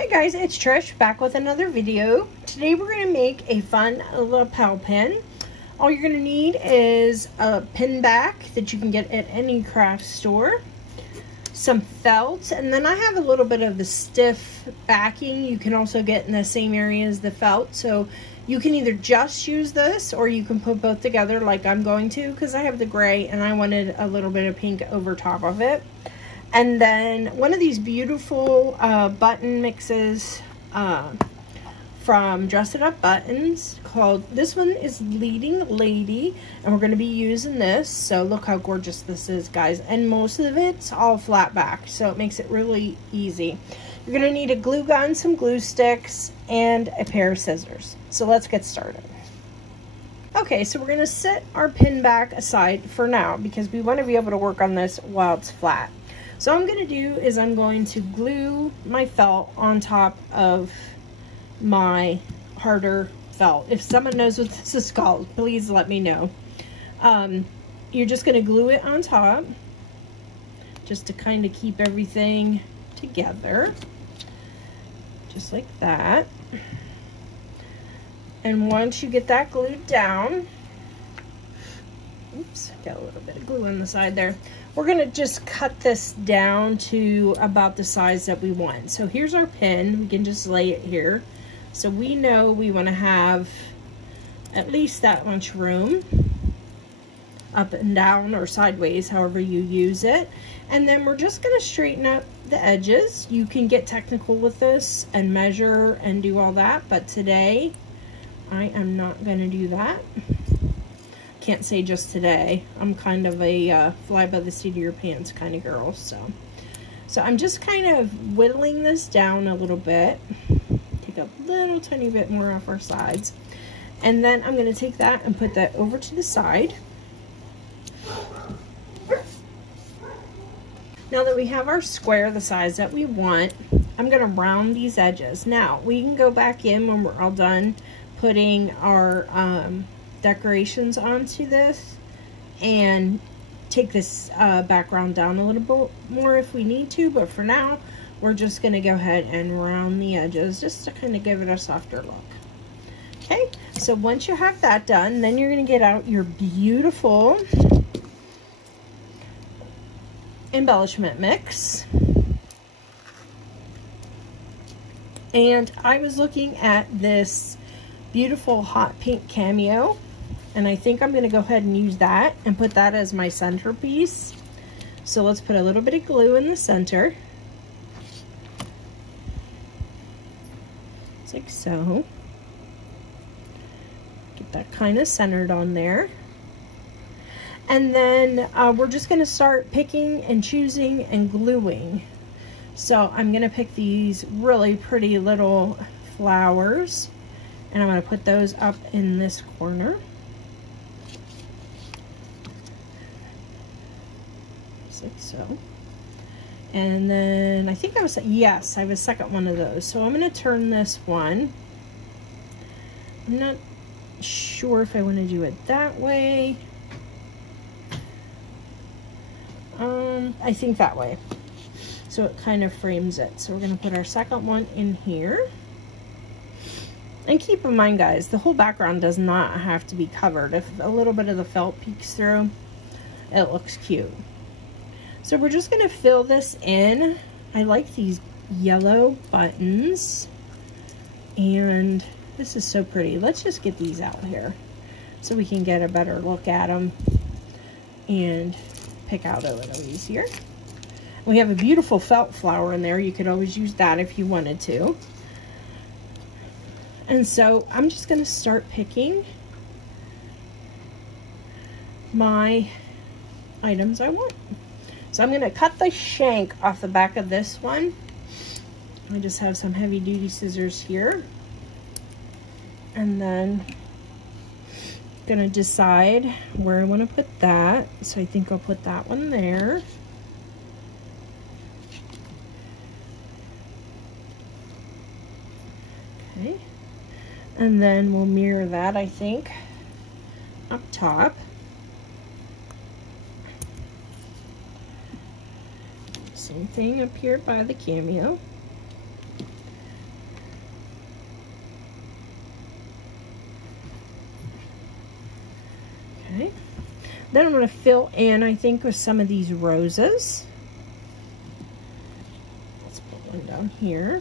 Hey guys, it's Trish back with another video. Today we're going to make a fun lapel pin. All you're going to need is a pin back that you can get at any craft store, some felt, and then I have a little bit of the stiff backing you can also get in the same area as the felt. So you can either just use this or you can put both together like I'm going to, because I have the gray and I wanted a little bit of pink over top of it. And then one of these beautiful button mixes from Dress It Up Buttons called, this one is Leading Lady, and we're going to be using this. So look how gorgeous this is, guys. And most of it's all flat back, so it makes it really easy. You're going to need a glue gun, some glue sticks, and a pair of scissors. So let's get started. Okay, so we're going to set our pin back aside for now because we want to be able to work on this while it's flat. So what I'm going to do is I'm going to glue my felt on top of my harder felt. If someone knows what this is called, please let me know. You're just going to glue it on top just to kind of keep everything together. Just like that. And once you get that glued down, oops, got a little bit of glue on the side there. We're gonna just cut this down to about the size that we want. So here's our pin. We can just lay it here. So we know we wanna have at least that much room, up and down or sideways, however you use it. And then we're just gonna straighten up the edges. You can get technical with this and measure and do all that, but today I am not gonna do that. Can't say just today. I'm kind of a fly by the seat of your pants kind of girl. So I'm just kind of whittling this down a little bit. Take a little tiny bit more off our sides. And then I'm going to take that and put that over to the side. Now that we have our square the size that we want, I'm going to round these edges. Now we can go back in when we're all done putting our decorations onto this and take this background down a little bit more if we need to, but for now we're just going to go ahead and round the edges just to kind of give it a softer look. Okay, so once you have that done, then you're going to get out your beautiful embellishment mix. And I was looking at this beautiful hot pink cameo, and I think I'm going to go ahead and use that and put that as my centerpiece. So let's put a little bit of glue in the center. Just like so. Get that kind of centered on there. And then we're just going to start picking and choosing and gluing. So I'm going to pick these really pretty little flowers, and I'm going to put those up in this corner. Like so. And then I think I was, yes, I have a second one of those. So I'm going to turn this one. I'm not sure if I want to do it that way. I think that way. So it kind of frames it. So we're going to put our second one in here. And keep in mind, guys, the whole background does not have to be covered. If a little bit of the felt peeks through, it looks cute. So we're just going to fill this in. I like these yellow buttons. And this is so pretty. Let's just get these out here so we can get a better look at them and pick out a little easier. We have a beautiful felt flower in there. You could always use that if you wanted to. And so I'm just going to start picking my items I want. So I'm going to cut the shank off the back of this one. I just have some heavy duty scissors here. And then I'm going to decide where I want to put that. So I think I'll put that one there. Okay. And then we'll mirror that, I think, up top. Same thing up here by the cameo. Then I'm going to fill in, I think, with some of these roses. Let's put one down here.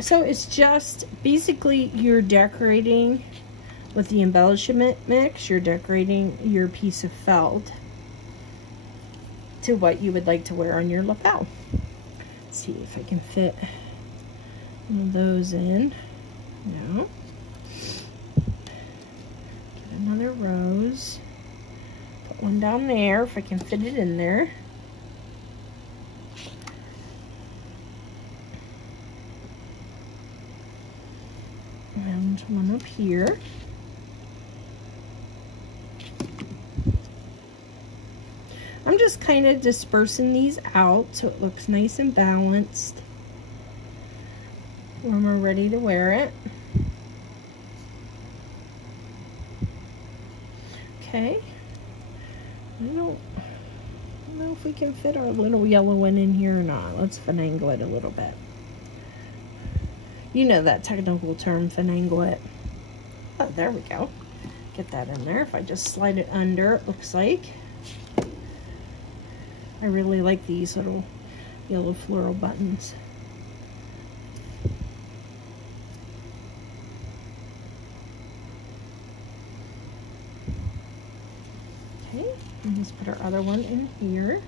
So it's just basically you're decorating with the embellishment mix, you're decorating your piece of felt to what you would like to wear on your lapel. Let's see if I can fit one of those in. No. Get another rose. Put one down there if I can fit it in there. And one up here. I'm just kind of dispersing these out so it looks nice and balanced when we're ready to wear it. Okay. I don't know if we can fit our little yellow one in here or not. Let's finagle it a little bit. You know that technical term, finagle it. Oh, there we go. Get that in there. If I just slide it under, it looks like. I really like these little yellow floral buttons. Okay, and let's put our other one in here.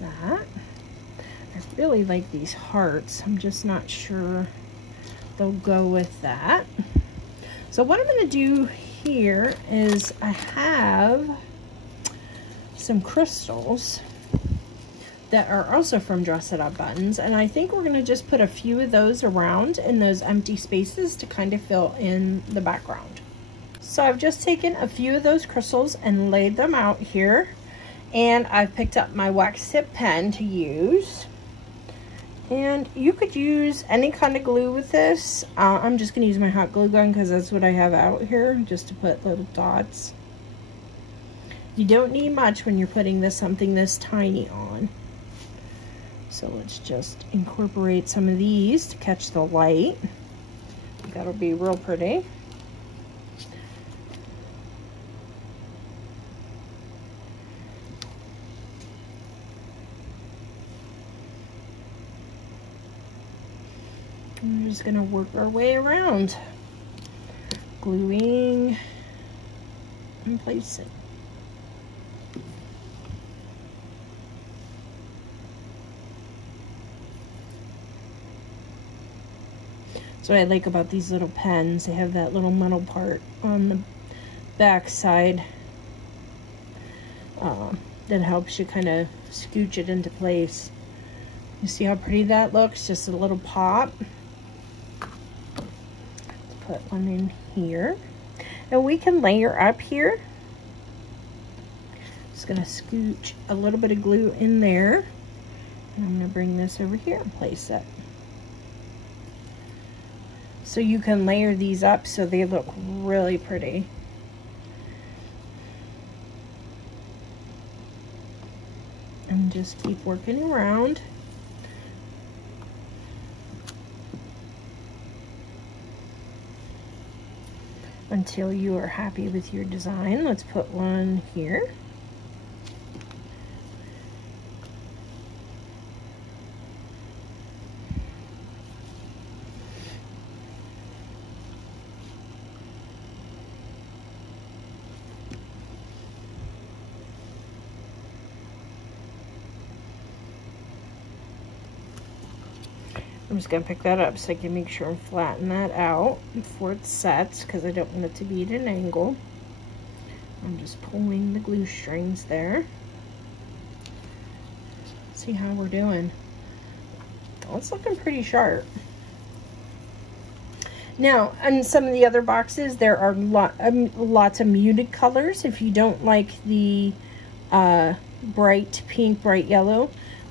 That. I really like these hearts. I'm just not sure they'll go with that. So what I'm going to do here is I have some crystals that are also from Dress It Up buttons, and I think we're going to just put a few of those around in those empty spaces to kind of fill in the background. So I've just taken a few of those crystals and laid them out here. And I've picked up my wax tip pen to use. And you could use any kind of glue with this. I'm just going to use my hot glue gun because that's what I have out here, just to put little dots. You don't need much when you're putting something this tiny on. So let's just incorporate some of these to catch the light. That'll be real pretty. And we're just going to work our way around, gluing and placing. So what I like about these little pens, they have that little metal part on the back side that helps you kind of scooch it into place. You see how pretty that looks? Just a little pop. Put one in here, and we can layer up here. Just gonna scooch a little bit of glue in there, and I'm gonna bring this over here and place it. So you can layer these up so they look really pretty. And just keep working around. Until you are happy with your design. Let's put one here. I'm just going to pick that up so I can make sure and flatten that out before it sets, because I don't want it to be at an angle. I'm just pulling the glue strings there. See how we're doing. Oh, it's looking pretty sharp. Now, on some of the other boxes, there are lots of muted colors. If you don't like the bright pink, bright yellow,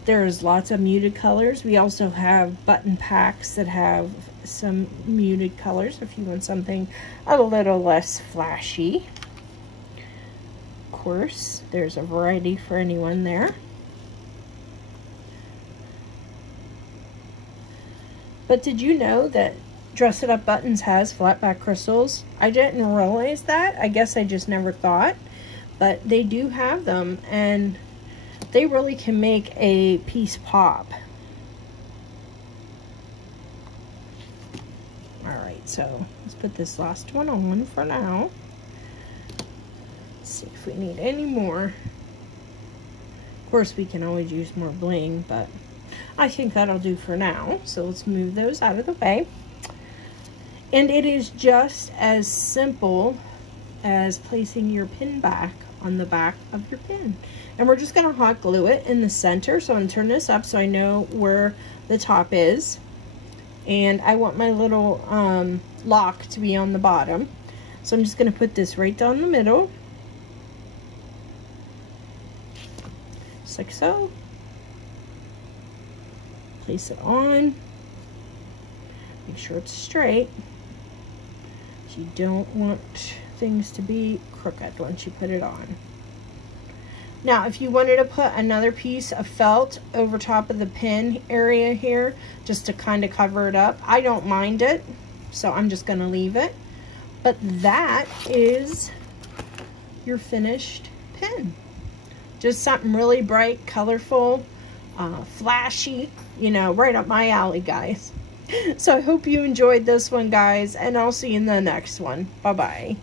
There's lots of muted colors. We also have button packs that have some muted colors if you want something a little less flashy. Of course, there's a variety for anyone there. But did you know that Dress It Up Buttons has flat back crystals? I didn't realize that. I guess I just never thought. But they do have them, and they really can make a piece pop. Alright, so let's put this last one on for now. Let's see if we need any more. Of course, we can always use more bling, but I think that'll do for now. So let's move those out of the way. And it is just as simple as placing your pin back on the back of your pin. And we're just going to hot glue it in the center. So I'm going to turn this up so I know where the top is. And I want my little lock to be on the bottom. So I'm just going to put this right down the middle. Just like so. Place it on. Make sure it's straight. You don't want things to be crooked once you put it on. Now, if you wanted to put another piece of felt over top of the pin area here, just to kind of cover it up, I don't mind it, so I'm just going to leave it. But that is your finished pin. Just something really bright, colorful, flashy, you know, right up my alley, guys. So I hope you enjoyed this one, guys, and I'll see you in the next one. Bye-bye.